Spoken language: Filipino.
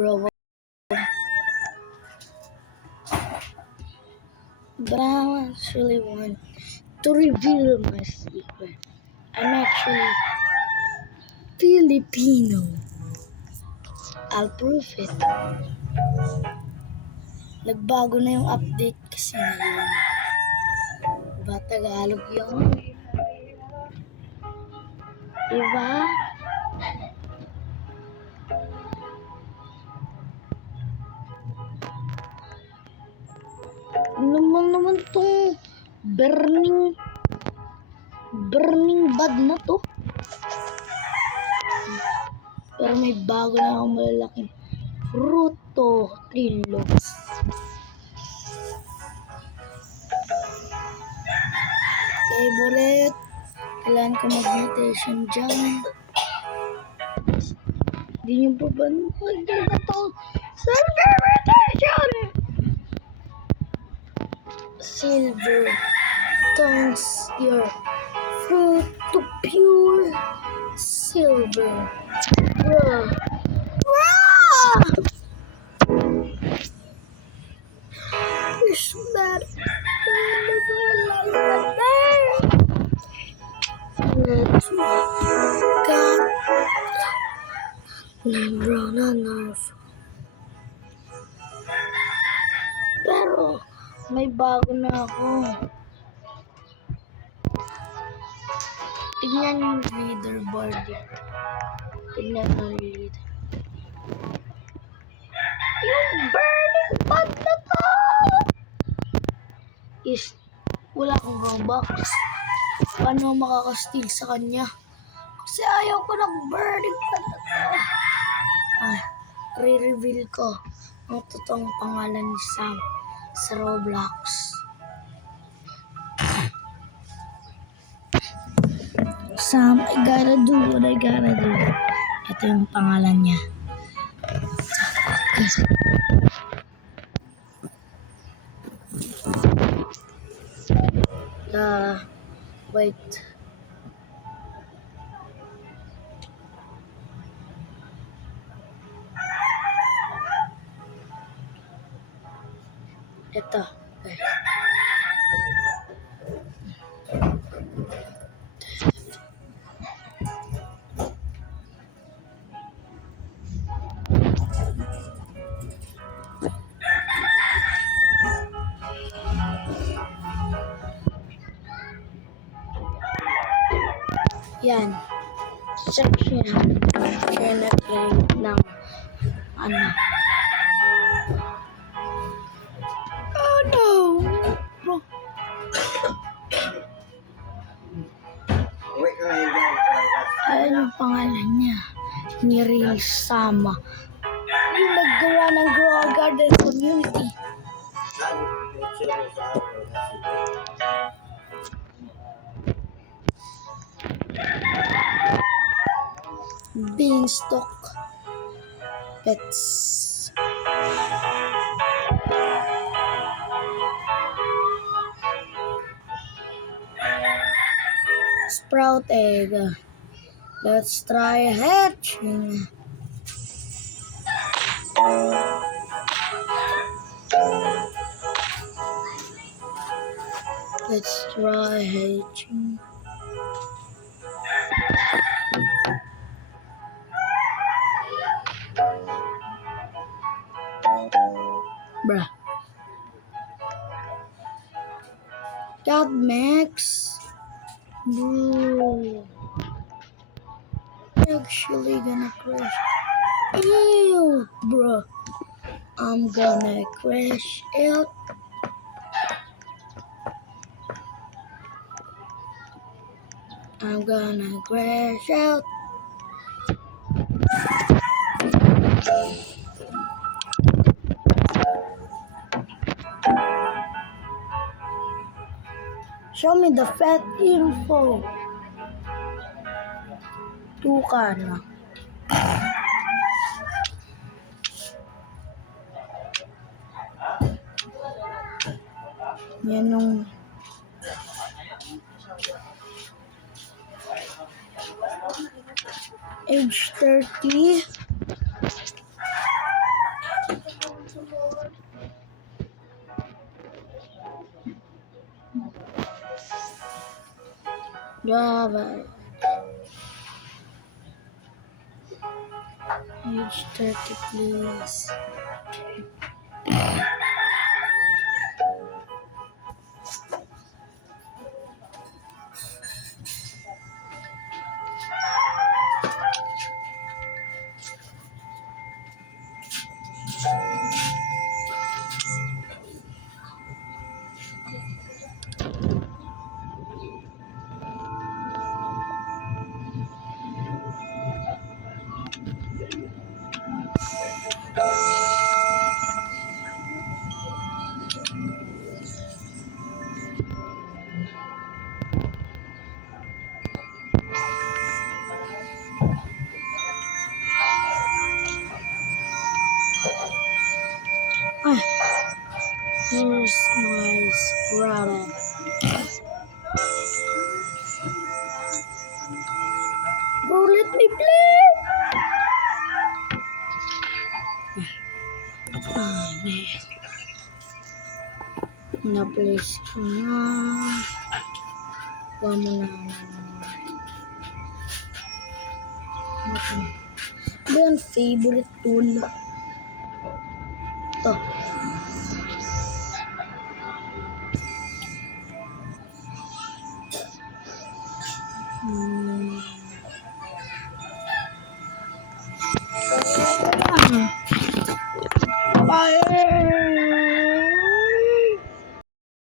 bro. But I actually want to reveal my secret. I'm actually Filipino. I'll prove it. Nagbago na yung update kasi ngayon. Diba Tagalog yun? Diba? Naman tong burning bad na to. Pero may bago na akong malalaking fruto trilobs. Favorite. Kailangan ko mag-mutation dyan. Hindi nyo pa ba nakaganda to? Silver mutation! Silver turns your fruit to pure silver. Bruh. Wish that let's got brown on nerve. Pero may bago na ako. Tignan yung leaderboard. Tignan ang leader. Yung burning bag na to is wala akong Robux. Paano makaka-steal sa kanya? Kasi ayaw ko ng burning bag na to. Re-reveal ko ang totoong pangalan ni Sam sa Roblox. Sam, I gotta do what I gotta do. Ito yung pangalan niya. Wait. Ito. Okay. Yan. Section. Share na trade ng ano. Oh no! Bro. Ayun yung pangalan niya. Ni Real Sama. Yung naggawa ng Grow Garden Community. Beanstalk Pets. Sprout egg. Let's try hatching. Let's try hatching. Bruh. God Max. Bro. Actually gonna crash. Ew, bro. I'm gonna crash out. I'm gonna crash out. Show me the fat info. Tuka na. Yan yung age 30. Java. Page 30, please. Ah, here's my product. Bro, let me play! Ah, man. Na-place ko na. Kuha mo na. Ito yung favorite tool. Ito.